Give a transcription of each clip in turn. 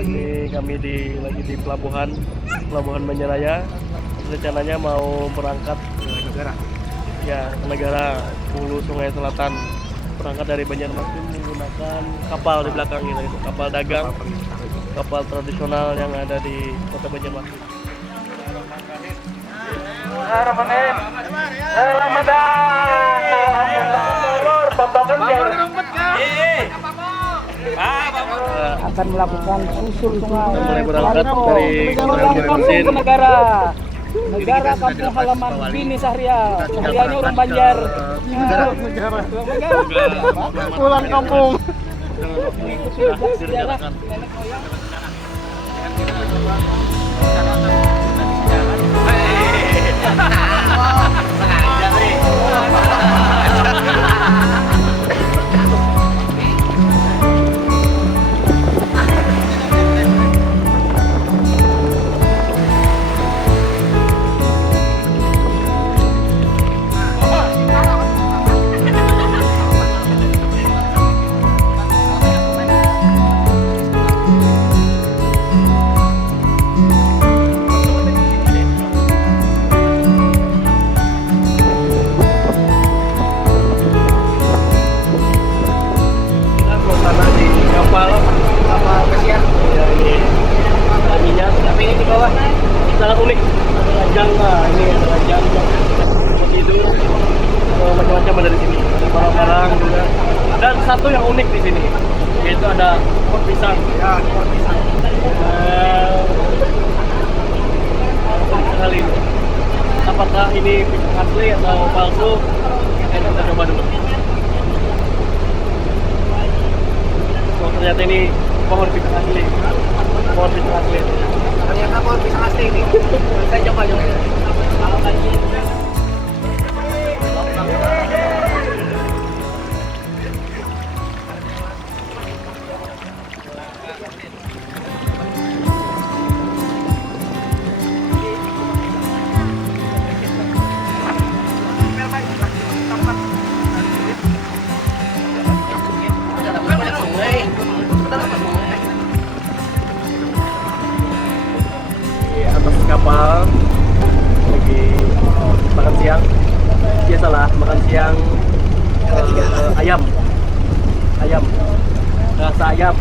Ini kami lagi di pelabuhan Banjaraya. Rencananya mau berangkat ke negara Hulu Sungai Selatan. Berangkat dari Banjarmasin menggunakan kapal di belakang ini, itu kapal dagang, kapal tradisional yang ada di kota Banjarmasin. Akan melakukan susur sungai Mulai berangkat dari Banjarmasin ke negara kampung halaman Bini Sahrial. Sahrialnya orang Banjar. pulang kampung. Sejarah nenek moyang. Kapal pesiar ya, ini minyak, tapi ini di bawah sangat unik. Ada lajang, ini ada lajang tempat tidur, macam-macam ada di sini. Ada barang-barang juga. Dan satu yang unik di sini, yaitu ada pot pisang. Ya, pot pisang. Sekali ini. Apakah ini pisang asli atau palsu? Kita coba dulu. Oh, ternyata ini pohon pisang asli. Pohon pisang asli. Ternyata pohon pisang asli ini. Saya coba. Di atas kapal lagi makan siang. Biasalah makan siang ayam rasa ayam.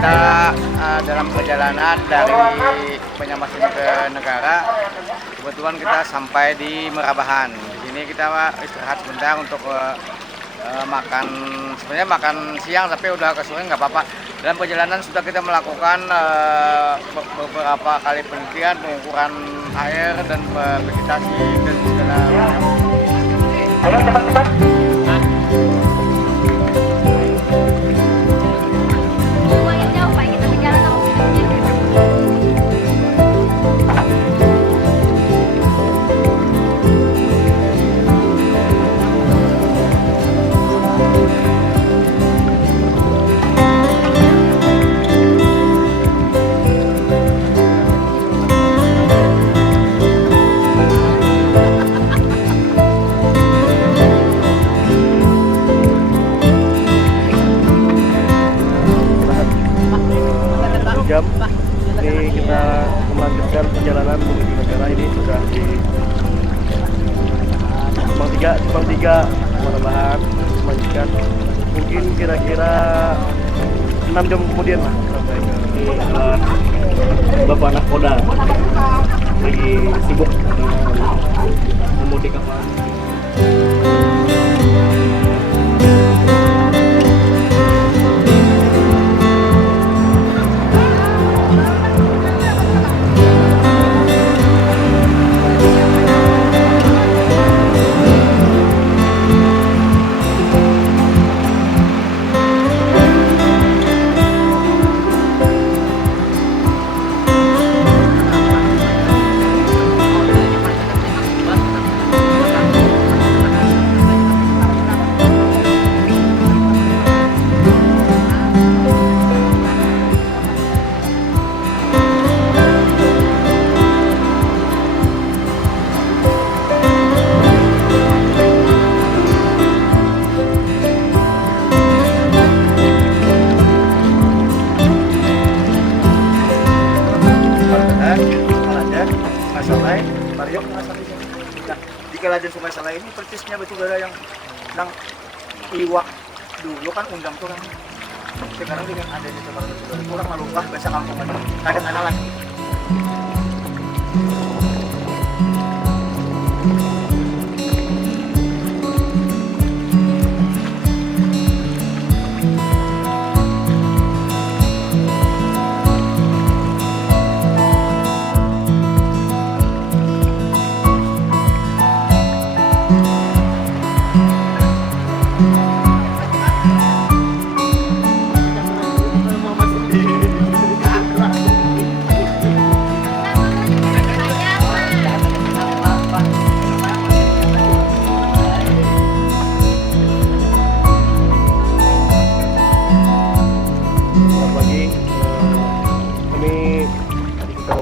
Kita dalam perjalanan dari Banjarmasin ke negara, kebetulan kita sampai di Merabahan. Di sini kita istirahat sebentar untuk makan, sebenarnya makan siang tapi udah ke sore nggak apa-apa. Dalam perjalanan sudah kita melakukan beberapa kali penelitian, pengukuran air dan vegetasi dan segala macam. Ayo cepat-cepat. Jam ini kita melanjutkan perjalanan menuju negara. Ini sudah di Simpang 3 Merabahan. Melanjutkan mungkin kira-kira 6 jam kemudian lah sampai ke ini. Adalah Bapak Nakoda lagi sibuk memudi kapal. ini persisnya batu bara yang iwak dulu kan undang tuh kan. Sekarang dengan adanya tempat batu bara kurang merubah bahasa kampung ini. Kadang ada lagi.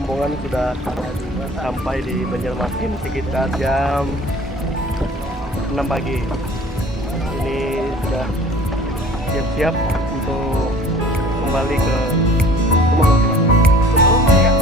rombongan sudah sampai di Banjarmasin sekitar jam 6 pagi. Ini sudah siap-siap untuk kembali ke rumah masing-masing.